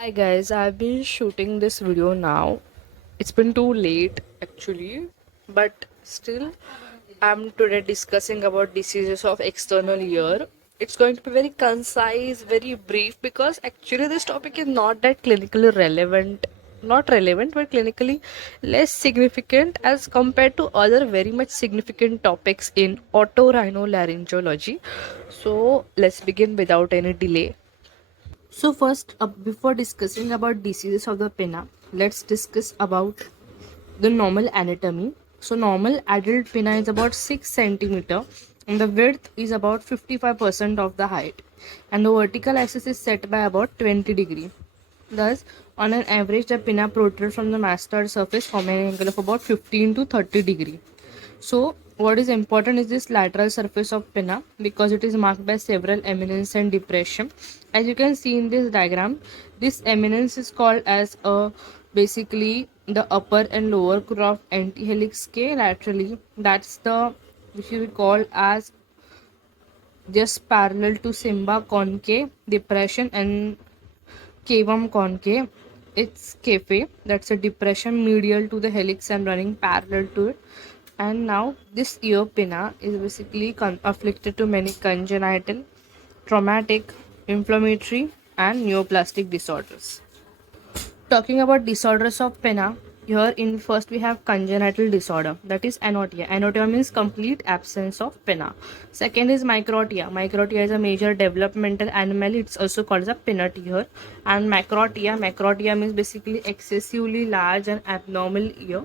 Hi guys, I've been shooting this video now. It's been too late actually, but still I'm today discussing about diseases of external ear. It's going to be very concise, very brief because actually this topic is not that clinically relevant. Not relevant, but clinically less significant as compared to other very much significant topics in otorhinolaryngology. So let's begin without any delay. So first, before discussing about diseases of the pinna, let's discuss about the normal anatomy. So normal adult pinna is about 6 centimeter and the width is about 55% of the height and the vertical axis is set by about 20 degree. Thus, on an average, the pinna protrudes from the mastoid surface forming an angle of about 15 to 30 degree. So, what is important is this lateral surface of pinna because it is marked by several eminence and depression. As you can see in this diagram, this eminence is called as a basically the upper and lower core of antihelix K laterally. That's the which we call as just parallel to Simba concave depression and cavum concave. It's cafe. That's a depression medial to the helix and running parallel to it. And now this ear pinna is basically afflicted to many congenital, traumatic, inflammatory, and neoplastic disorders. Talking about disorders of pinna, here in first we have congenital disorder, that is anotia. Anotia means complete absence of pinna. Second is microtia. Microtia is a major developmental anomaly. It's also called as a pinna tear. And macrotia means basically excessively large and abnormal ear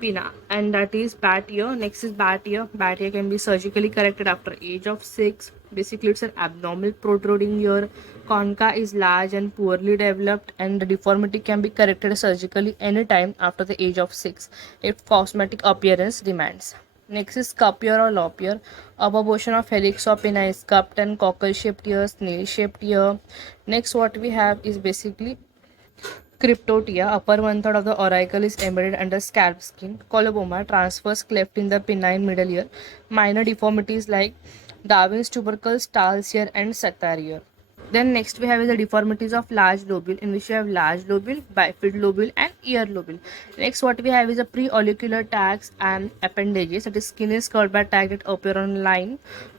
pinna, and that is bat ear. Next is bat ear. Bat ear can be surgically corrected after age of 6. Basically it's an abnormal protruding ear. Concha is large and poorly developed and the deformity can be corrected surgically anytime after the age of 6 if cosmetic appearance demands. Next is cup ear or lop ear. Upper portion of helix or pinna is cupped and cockle shaped ear, snail shaped ear. Next what we have is basically cryptotia. Upper one third of the auricle is embedded under scalp skin. Coloboma, transverse cleft in the pinna middle ear. Minor deformities like Darwin's tubercle, Stahl's ear, and Satar ear. Then next we have is the deformities of large lobule, in which we have large lobule, bifid lobule, and ear lobule. Next what we have is a preauricular tags and appendages, that is skin is curved by tag that appear on line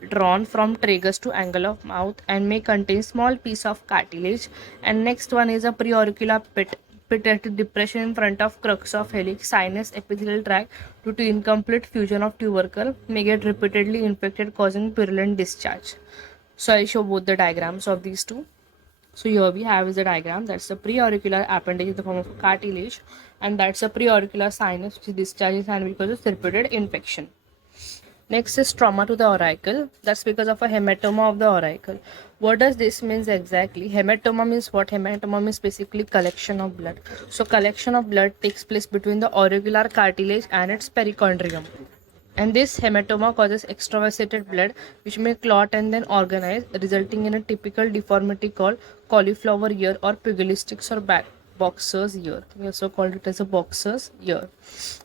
drawn from tragus to angle of mouth and may contain small piece of cartilage. And next one is a preauricular pit depression in front of crux of helix, sinus, epithelial tract due to incomplete fusion of tubercle may get repeatedly infected causing purulent discharge. So I'll show both the diagrams of these two. So here we have is a diagram, that's the preauricular appendage in the form of cartilage, and that's a preauricular sinus which discharges and because of repeated infection. Next is trauma to the auricle. That's because of a hematoma of the auricle. What does this means exactly? Hematoma means what? Hematoma means basically collection of blood. So collection of blood takes place between the auricular cartilage and its perichondrium. And this hematoma causes extravasated blood which may clot and then organize, resulting in a typical deformity called cauliflower ear or pugilistic or boxer's ear. We also called it as a boxer's ear.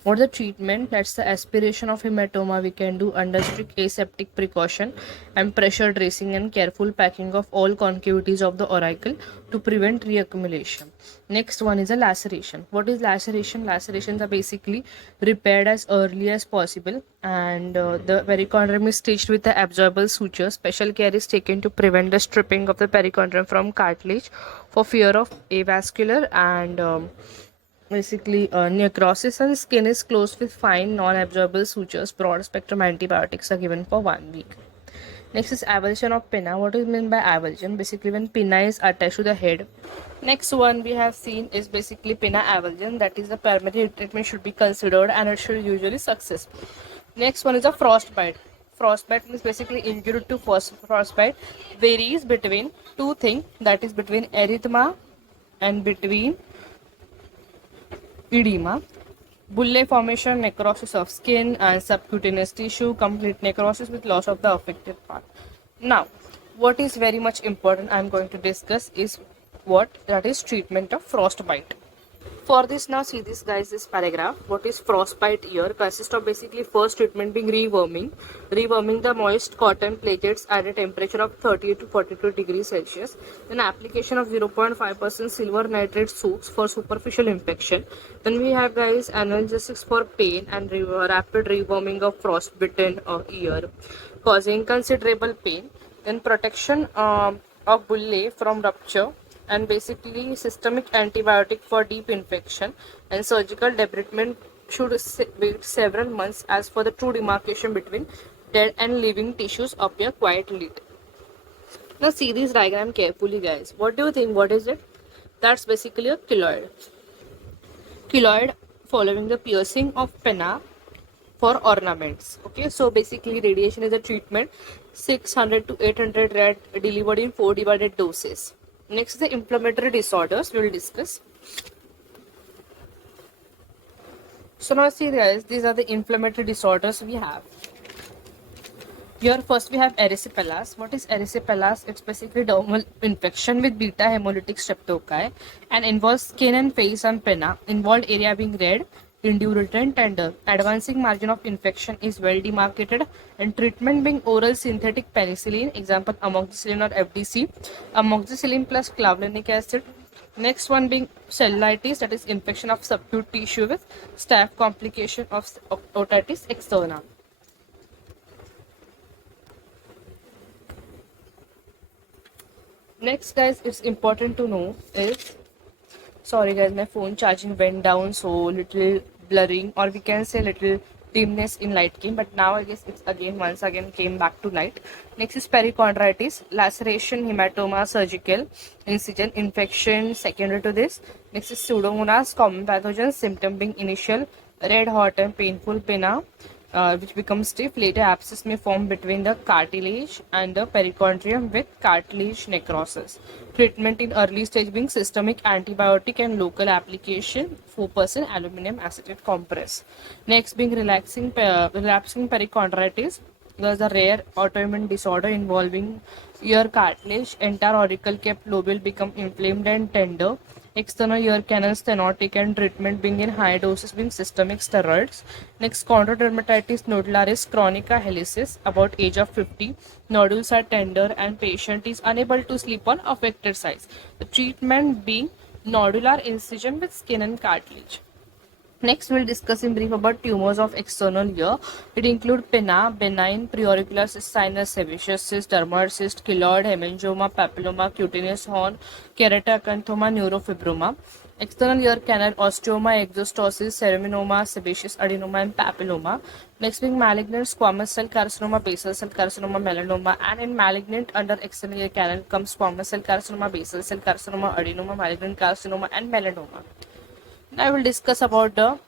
What's the treatment? That's the aspiration of hematoma we can do under strict aseptic precaution and pressure dressing and careful packing of all concavities of the auricle to prevent reaccumulation. Next one is a laceration. What is laceration? Lacerations are basically repaired as early as possible, and the perichondrium is stitched with the absorbable suture. Special care is taken to prevent the stripping of the perichondrium from cartilage for fear of avascular and basically necrosis, and skin is closed with fine non-absorbable sutures. Broad spectrum antibiotics are given for 1 week. Next is avulsion of pinna. What is meant by avulsion? Basically when pinna is attached to the head. Next one we have seen is basically pinna avulsion. That is the primary treatment should be considered and it should usually successful. Next one is a frostbite. Frostbite means basically injury to frostbite varies between two things, that is between erythema and between edema. Bulle formation, necrosis of skin and subcutaneous tissue, complete necrosis with loss of the affected part. Now, what is very much important I am going to discuss is what that is treatment of frostbite. For this, now see this guys, this paragraph. What is frostbite ear? Consists of basically first treatment being reworming. Reworming the moist cotton plates at a temperature of 38 to 42 degrees Celsius. Then application of 0.5% silver nitrate soaks for superficial infection. Then we have guys analgesics for pain and rapid reworming of frostbitten ear, causing considerable pain. Then protection of bullae from rupture, and basically systemic antibiotic for deep infection, and surgical debridement should wait several months as for the true demarcation between dead and living tissues appear quite late. Now see this diagram carefully guys. What do you think? What is it? That's basically a keloid. Keloid following the piercing of pinna for ornaments. Okay, so basically radiation is a treatment, 600 to 800 rad delivered in 4 divided doses. Next, the inflammatory disorders we will discuss. So now see guys, these are the inflammatory disorders we have. Here first we have erysipelas. What is erysipelas? It's basically dermal infection with beta hemolytic streptococci and involves skin and face and pinna. Involved area being red, indurate and tender. Advancing margin of infection is well demarcated, and treatment being oral synthetic penicillin, example amoxicillin or FDC, amoxicillin plus clavulanic acid. Next one being cellulitis, that is infection of subacute tissue with staph complication of otitis externa. Next guys, it's important to know is, sorry guys, my phone charging went down, so little blurring, or we can say little dimness in light came, but now I guess it's again once again came back to light. Next is perichondritis, laceration, hematoma, surgical incision, infection secondary to this. Next is pseudomonas, common pathogens, symptom being initial red hot and painful pinna, which becomes stiff. Later abscess may form between the cartilage and the perichondrium with cartilage necrosis. Treatment in early stage being systemic antibiotic and local application 4% aluminum acetate compress. Next being relapsing perichondritis. There's a rare autoimmune disorder involving ear cartilage. Entire auricle cape lobule become inflamed and tender. External ear canal stenotic, and treatment being in high doses being systemic steroids. Next, chondrodermatitis nodularis chronica helicis, about age of 50. Nodules are tender and patient is unable to sleep on affected sites. The treatment being nodular incision with skin and cartilage. Next, we'll discuss in brief about tumors of external ear. It include pinna, benign, preauricular cyst, sinus, sebaceous cyst, dermoid cyst, keloid, hemangioma, papilloma, cutaneous horn, keratoacanthoma, neurofibroma. External ear canal, osteoma, exostosis, seminoma, sebaceous adenoma, and papilloma. Next being malignant squamous cell carcinoma, basal cell carcinoma, melanoma, and in malignant under external ear canal comes squamous cell carcinoma, basal cell carcinoma, adenoma, malignant carcinoma, and melanoma. I will discuss about the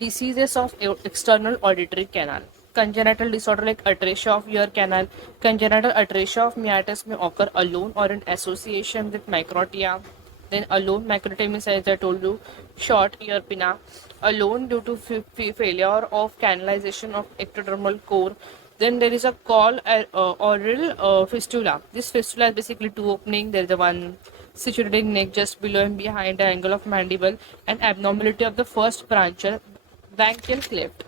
diseases of external auditory canal. Congenital disorder like atresia of ear canal. Congenital atresia of meatus may occur alone or in association with microtia. Then alone microtemis, as I told you, short ear pinna. Alone due to failure of canalization of ectodermal core. Then there is a call oral fistula. This fistula is basically two opening. There is a one situated in neck just below and behind the angle of mandible, and abnormality of the first branchial branchial cleft.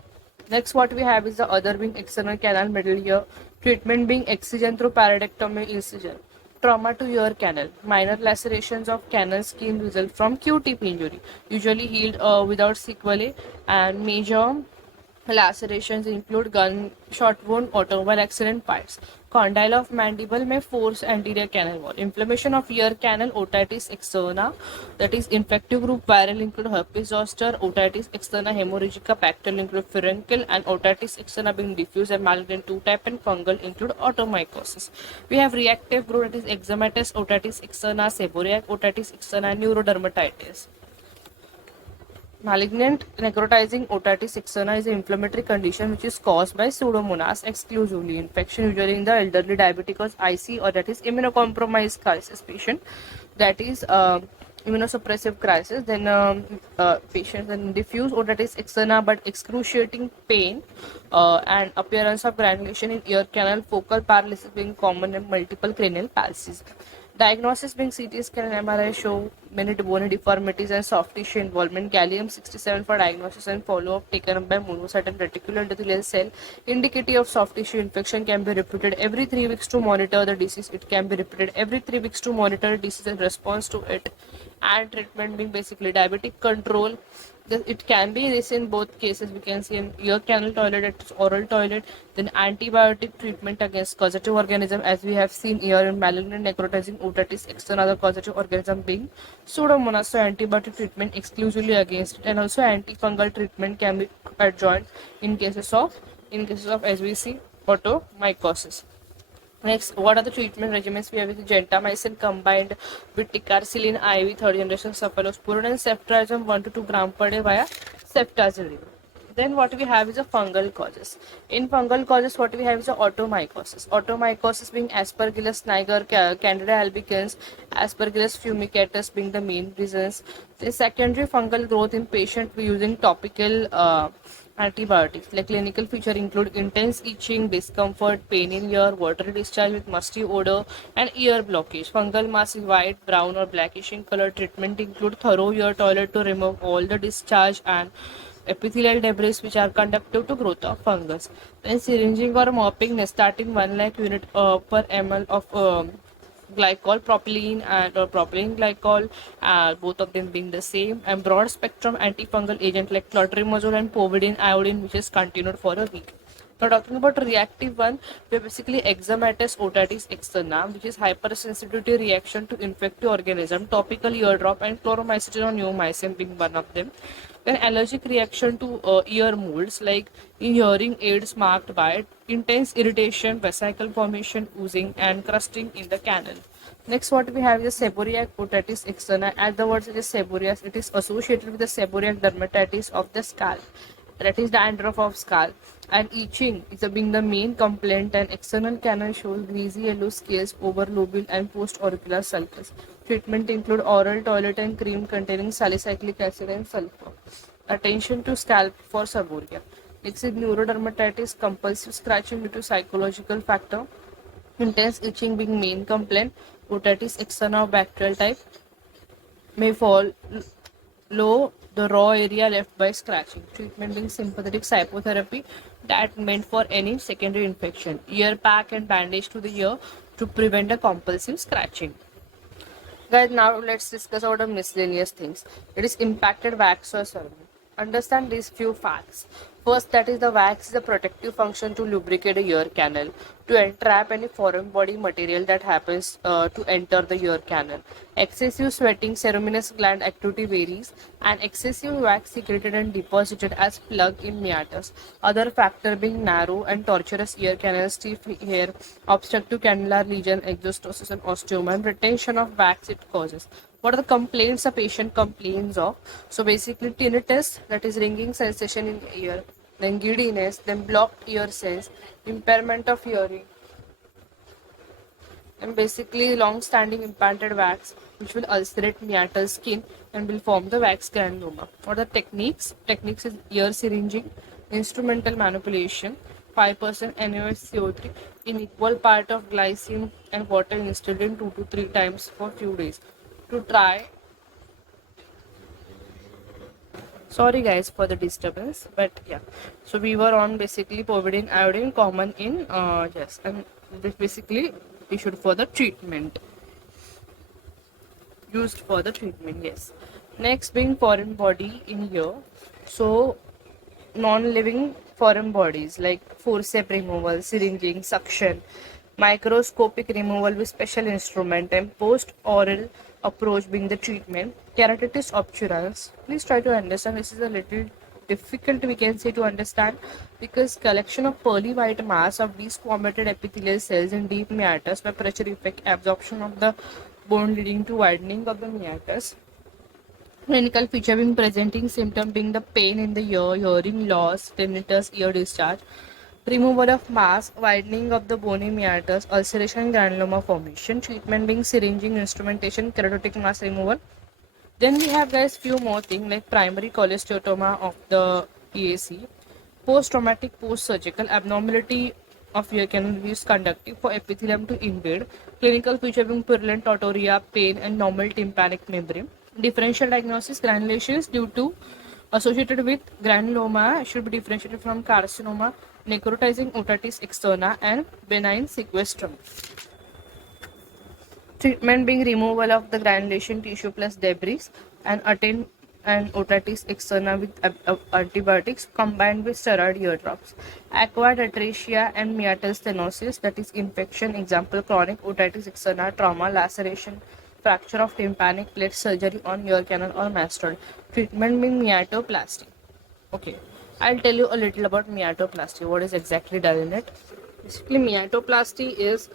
Next, what we have is the other being external canal middle ear. Treatment being excision through parodectomy incision. Trauma to ear canal. Minor lacerations of canal skin result from Q-tip injury, usually healed without sequelae, and major lacerations include gunshot wound, automobile accident, bites. Condyle of mandible may force anterior canal wall. Inflammation of ear canal, otitis externa, that is infective group viral include herpes zoster, otitis externa hemorrhagica, bacterial include furuncle, and otitis externa being diffuse and malignant 2 type, and fungal include automycosis. We have reactive group, that is eczematous, otitis externa, seborrheic otitis externa, and neurodermatitis. Malignant necrotizing otitis externa is an inflammatory condition which is caused by Pseudomonas exclusively. Infection usually in the elderly diabetic or IC, or that is immunocompromised crisis patient, that is immunosuppressive crisis. Then patients and diffuse otitis externa but excruciating pain and appearance of granulation in ear canal, focal paralysis being common, and multiple cranial palsies. Diagnosis being CT scan and MRI show many bony deformities and soft tissue involvement. Gallium 67 for diagnosis and follow-up taken up by monocyte and reticular endothelial cell indicative of soft tissue infection can be repeated every 3 weeks to monitor the disease. It can be repeated every 3 weeks to monitor disease and response to it. And treatment being basically diabetic control. It can be this in both cases. We can see an ear canal toilet, it's oral toilet, then antibiotic treatment against causative organism, as we have seen here in malignant necrotizing otitis external causative organism being pseudomonas. So antibiotic treatment exclusively against it, and also antifungal treatment can be adjoined in cases of SVC automycosis. Next, what are the treatment regimens? We have is gentamicin combined with ticarcillin IV third generation cephalosporin and ceftriaxone 1 to 2 gram per day via ceftazidime. Then what we have is a fungal causes. In fungal causes, what we have is a automycosis. Automycosis being Aspergillus niger, Candida albicans, Aspergillus fumicatus being the main reasons. The secondary fungal growth in patient using topical antibiotics. Like clinical feature include intense itching, discomfort, pain in ear, watery discharge with musty odor, and ear blockage. Fungal mass is white, brown, or blackish in color. Treatment include thorough ear toilet to remove all the discharge and epithelial debris which are conductive to growth of fungus. Then syringing or mopping nystatin 1 lakh unit per ml of glycol, propylene and or propylene glycol, both of them being the same, and broad spectrum antifungal agent like clotrimazole and povidone iodine, which is continued for a week. Now talking about reactive one, we have basically eczematous otitis externa, which is hypersensitivity reaction to infective organism, topical eardrop, and chloromycetin or neomycin being one of them. Then allergic reaction to ear molds like in hearing aids marked by intense irritation, vesicle formation, oozing, and crusting in the canal. Next, what we have is seborrheic otitis externa. As the word suggests, seborrheic, it is associated with the seborrheic dermatitis of the scalp. That is dandruff of scalp. And itching is being the main complaint, and external canal shows greasy yellow scales over lobule and post-auricular sulcus. Treatment include oral toilet and cream containing salicylic acid and sulfur. Attention to scalp for seborrhea. Next is neurodermatitis, compulsive scratching due to psychological factor. Intense itching being main complaint. Otitis externa of bacterial type may fall low the raw area left by scratching. Treatment being sympathetic psychotherapy that meant for any secondary infection. Ear pack and bandage to the ear to prevent a compulsive scratching. Guys, now let's discuss about the miscellaneous things. It is impacted wax or ceramic. Understand these few facts. First, that is the wax is a protective function to lubricate a ear canal, to entrap any foreign body material that happens to enter the ear canal. Excessive sweating, ceruminous gland activity varies, and excessive wax secreted and deposited as plug in meatus. Other factor being narrow and tortuous ear canal, stiff hair, obstructive cannular lesion, exostosis, and osteoma, and retention of wax it causes. What are the complaints a patient complains of? So basically tinnitus, that is ringing sensation in ear, then giddiness, then blocked ear sense, impairment of hearing, and basically long-standing implanted wax which will ulcerate meatal skin and will form the wax granuloma. What are the techniques? Techniques is ear syringing, instrumental manipulation, 5% NaOH in equal part of glycine and water instilled in 2 to 3 times for few days to try. Sorry guys for the disturbance, but yeah. So we were on basically povidone iodine common in yes, and this basically issued for the treatment, used for the treatment, yes. Next being foreign body in here. So non-living foreign bodies like forceps removal, syringing, suction, microscopic removal with special instrument, and post-oral approach being the treatment. Keratitis obturans. Please try to understand. This is a little difficult, we can say, to understand, because collection of pearly white mass of desquamated epithelial cells in deep meatus by pressure effect absorption of the bone leading to widening of the meatus. Clinical feature being presenting symptom being the pain in the ear, hearing loss, tinnitus, ear discharge, removal of mass, widening of the bony meatus, ulceration, granuloma formation. Treatment being syringing, instrumentation, keratotic mass removal. Then we have guys few more things like primary cholesteatoma of the PAC, post-traumatic post-surgical abnormality of ear canal is conductive for epithelium to invade. Clinical feature being purulent tortoria, pain, and normal tympanic membrane. Differential diagnosis: granulations due to associated with granuloma should be differentiated from carcinoma, necrotizing otitis externa, and benign sequestrum. Treatment being removal of the granulation tissue plus debris and attain and otitis externa with antibiotics combined with steroid ear drops. Acquired atresia and meatal stenosis, that is infection, example chronic otitis externa, trauma, laceration, fracture of tympanic plate, surgery on ear canal or mastoid. Treatment being meatoplasty. Okay, I'll tell you a little about meatoplasty. What is exactly done in it? Basically, meatoplasty is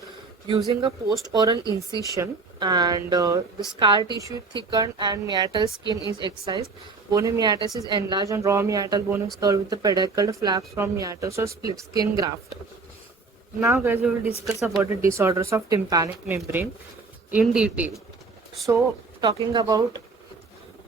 using a post-oral incision, and the scar tissue thickened and meatal skin is excised. Bone meatus is enlarged and raw meatal bone is covered with the pedicled flaps from meatus or split skin graft. Now, guys, we will discuss about the disorders of tympanic membrane in detail. So, talking about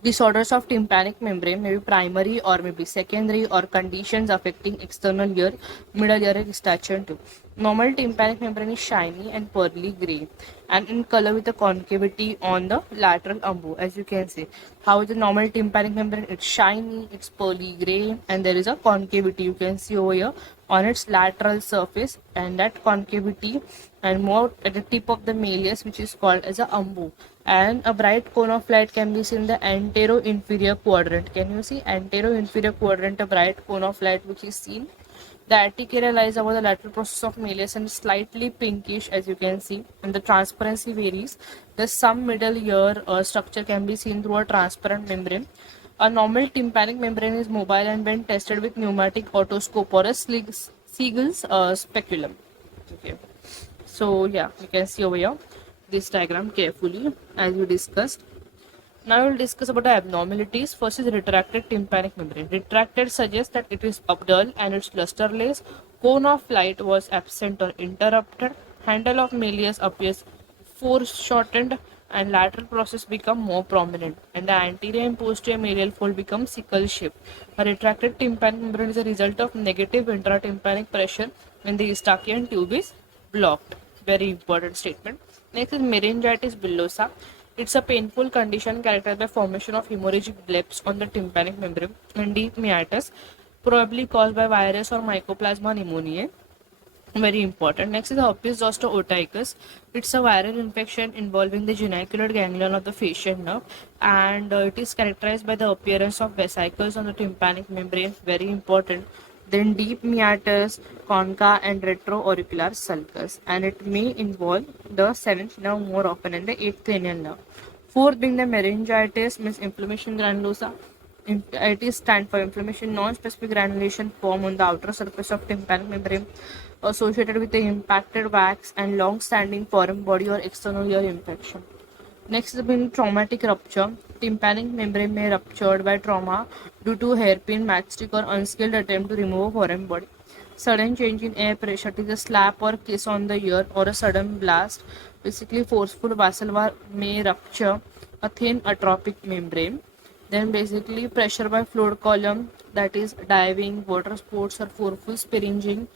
disorders of tympanic membrane may be primary or may be secondary or conditions affecting external ear, middle ear and eustachian tube. Normal tympanic membrane is shiny and pearly gray and in color with a concavity on the lateral umbu, as you can see. How is the normal tympanic membrane? It's shiny, it's pearly gray, and there is a concavity you can see over here on its lateral surface, and that concavity and more at the tip of the malleus, which is called as a umbu. And a bright cone of light can be seen in the antero-inferior quadrant. Can you see antero-inferior quadrant, a bright cone of light which is seen? The antechular lies above the lateral process of malleus and slightly pinkish, as you can see, and the transparency varies. The some middle ear structure can be seen through a transparent membrane. A normal tympanic membrane is mobile and when tested with pneumatic otoscope or a Siegel's speculum. Okay. So yeah, you can see over here this diagram carefully as we discussed. Now we will discuss about the abnormalities. First is retracted tympanic membrane. Retracted suggests that it is dull and it's lusterless. Cone of light was absent or interrupted. Handle of malleus appears foreshortened and lateral process become more prominent, and the anterior and posterior malleal fold become sickle shaped. A retracted tympanic membrane is a result of negative intratympanic pressure when the eustachian tube is blocked. Very important statement. Next is meningitis bullosa. It's a painful condition characterized by formation of hemorrhagic bleps on the tympanic membrane and deep meatus, probably caused by virus or Mycoplasma pneumoniae. Very important. Next is herpes zoster oticus. It's a viral infection involving the genicular ganglion of the facial nerve, and it is characterized by the appearance of vesicles on the tympanic membrane. Very important. Then deep meatus, concha, and retroauricular sulcus, and it may involve the seventh nerve more often and the eighth cranial nerve. Fourth being the meningitis, means inflammation granulosa. It stands for inflammation, non-specific granulation form on the outer surface of tympanic membrane associated with the impacted wax and long-standing foreign body or external ear infection. Next is been traumatic rupture. Tympanic membrane may ruptured by trauma due to hairpin, matchstick or unskilled attempt to remove a foreign body. Sudden change in air pressure, it is a slap or kiss on the ear or a sudden blast. Basically forceful vascular may rupture a thin atrophic membrane. Then basically pressure by fluid column, that is diving, water sports or forceful springing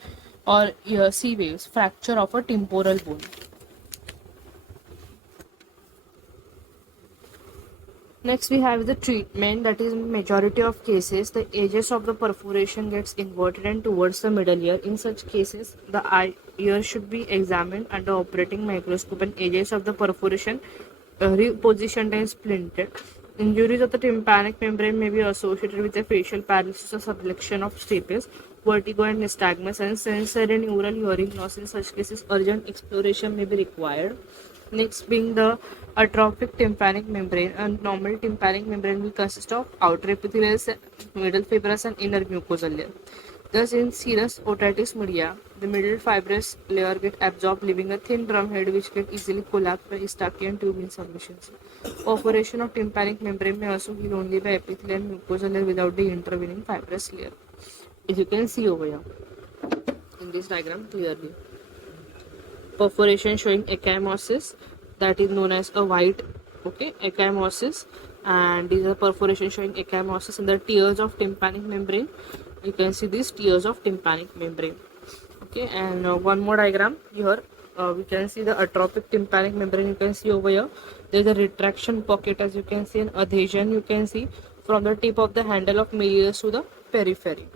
or sea waves, fracture of a temporal bone. Next we have the treatment, that is in majority of cases the edges of the perforation gets inverted and towards the middle ear. In such cases the ear should be examined under operating microscope and edges of the perforation repositioned and splinted. Injuries of the tympanic membrane may be associated with a facial paralysis or subluxation of stapes, vertigo and nystagmus, and sensory neural hearing loss. In such cases, urgent exploration may be required. Next being the atrophic tympanic membrane. A normal tympanic membrane will consist of outer epithelial cell, middle fibrous and inner mucosal layer. Thus, in serous otitis media, the middle fibrous layer get absorbed, leaving a thin drum head which get easily collapsed by eustachian tube insufficiency. Perforation of tympanic membrane may also heal only by epithelial and mucosal layer without the intervening fibrous layer. As you can see over here in this diagram clearly. Perforation showing ecchymosis, that is known as a white, ecchymosis, and these are perforation showing ecchymosis in the tears of tympanic membrane. You can see these tears of tympanic membrane. Okay, and one more diagram here. We can see the atropic tympanic membrane. You can see over here. There is a retraction pocket, as you can see, an adhesion. You can see from the tip of the handle of Mealyus to the periphery.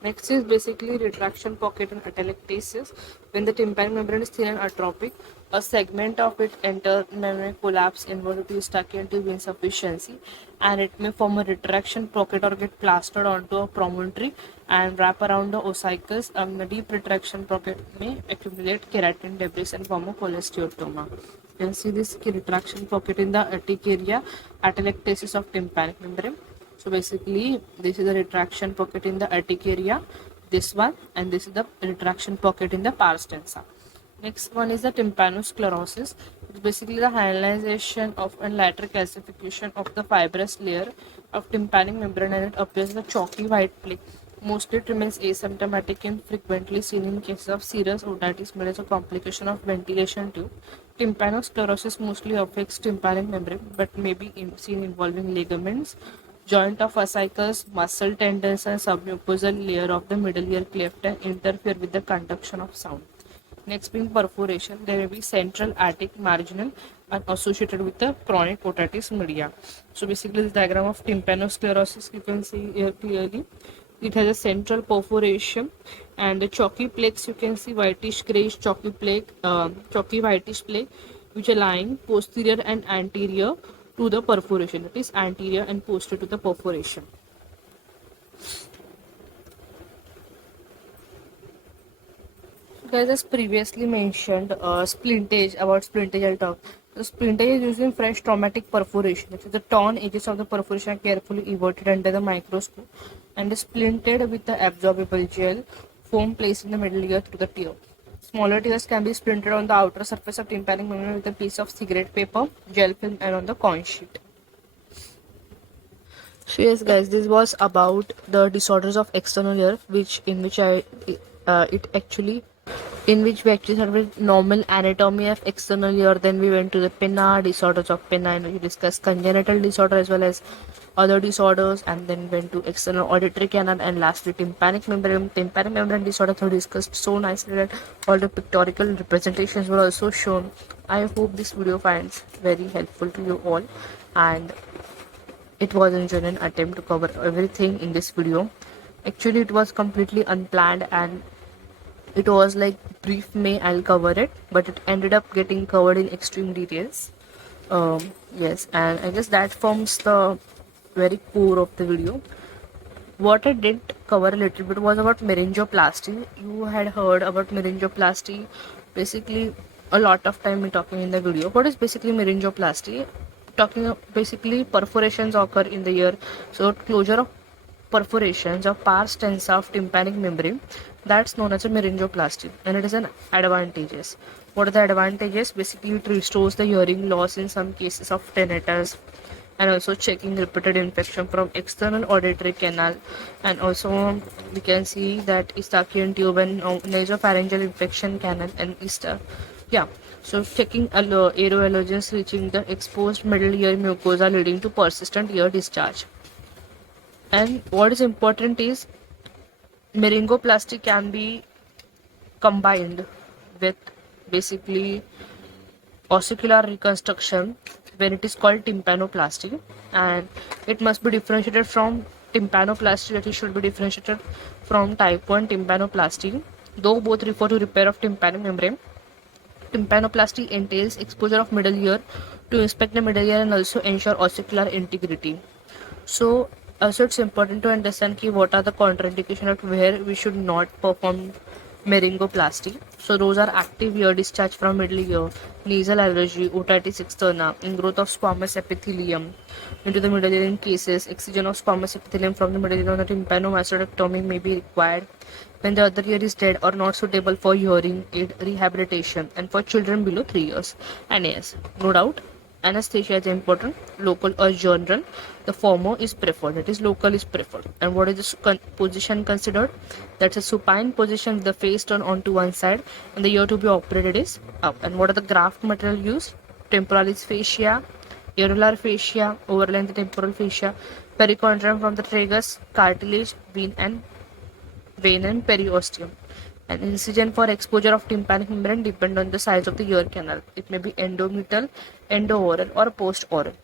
Next is basically retraction pocket and atelectasis. When the tympanic membrane is thin and atropic, a segment of it may collapse inward due to Eustachian tube insufficiency, and it may form a retraction pocket or get plastered onto a promontory and wrap around the ossicles. The deep retraction pocket may accumulate keratin debris and form a cholesteatoma. You can see this retraction pocket in the urticaria, atelectasis of tympanic membrane. So basically, this is the retraction pocket in the urticaria, this one, and this is the retraction pocket in the pars tensa. Next one is the tympanosclerosis. It's basically the hyalinization of and lateral calcification of the fibrous layer of tympanic membrane, and it appears as a chalky white plaque. Mostly it remains asymptomatic and frequently seen in cases of serous otitis media as a complication of ventilation tube. Tympanosclerosis mostly affects tympanic membrane but may be seen involving ligaments, joint of ossicles, muscle tendons, and submucosal layer of the middle ear cleft and interfere with the conduction of sound. Next being perforation, there may be central, attic, marginal, and associated with the chronic otitis media. So basically, this diagram of tympanosclerosis you can see here clearly. It has a central perforation, and the chalky plaques you can see whitish grayish chalky plaque, chalky whitish plaque, which are lying posterior and anterior to the perforation. It is anterior and posterior to the perforation. Guys, as previously mentioned, splintage I'll talk. The splintage is using fresh traumatic perforation. It is the torn edges of the perforation are carefully everted under the microscope and is splinted with the absorbable gel foam placed in the middle ear through the tear. Smaller tears can be splinted on the outer surface of tympanic membrane with a piece of cigarette paper, gel film, and on the coin sheet. So yes, guys, this was about the disorders of external ear, in which we actually started with normal anatomy of external ear. Then we went to the pinna, disorders of pinna, and we discussed congenital disorder as well as other disorders, and then went to external auditory canal, and lastly tympanic membrane. Tympanic membrane disorder we discussed so nicely that all the pictorial representations were also shown. I hope this video finds very helpful to you all, and it was a genuine attempt to cover everything in this video. Actually, it was completely unplanned and it was like brief may I'll cover it, but it ended up getting covered in extreme details. Yes, and I guess that forms the very core of the video. What I didn't cover a little bit was about meningeoplasty. You had heard about meningeoplasty. Basically, a lot of time we're talking in the video. What is basically meningeoplasty? Basically perforations occur in the ear. So closure of perforations of pars tensa of tympanic membrane, that's known as a meningeoplasty, and it is an advantageous. What are the advantages? Basically, it restores the hearing loss in some cases of tinnitus, and also checking repeated infection from external auditory canal, and also we can see that Eustachian tube and nasopharyngeal infection canal and so checking aeroallergens reaching the exposed middle ear mucosa leading to persistent ear discharge. And what is important is meningeoplasty can be combined with basically ossicular reconstruction when it is called tympanoplasty, and it must be differentiated from tympanoplasty, that it should be differentiated from type 1 tympanoplasty. Though both refer to repair of tympanic membrane, tympanoplasty entails exposure of middle ear to inspect the middle ear and also ensure ossicular integrity. So also it's important to understand what are the contraindications of where we should not perform meningeoplasty. So those are active ear discharge from middle ear, nasal allergy, otitis externa, growth of squamous epithelium into the middle ear in cases, excision of squamous epithelium from the middle ear on the tympanomastoidectomy may be required when the other ear is dead or not suitable for hearing aid rehabilitation, and for children below 3 years. And yes, no doubt, anesthesia is important, local or general. The former is preferred, that is local is preferred. And what is the position considered? That's a supine position with the face turned onto one side, and the ear to be operated is up. And what are the graft material used? Temporalis fascia, areolar fascia, overlying the temporal fascia, perichondrium from the tragus, cartilage, vein and periosteum. An incision for exposure of tympanic membrane depend on the size of the ear canal. It may be endometal, endo-oral, or post-oral.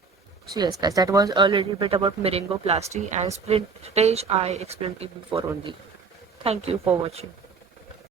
So yes, guys, that was a little bit about meringoplasty and split stage. I explained it before only. Thank you for watching.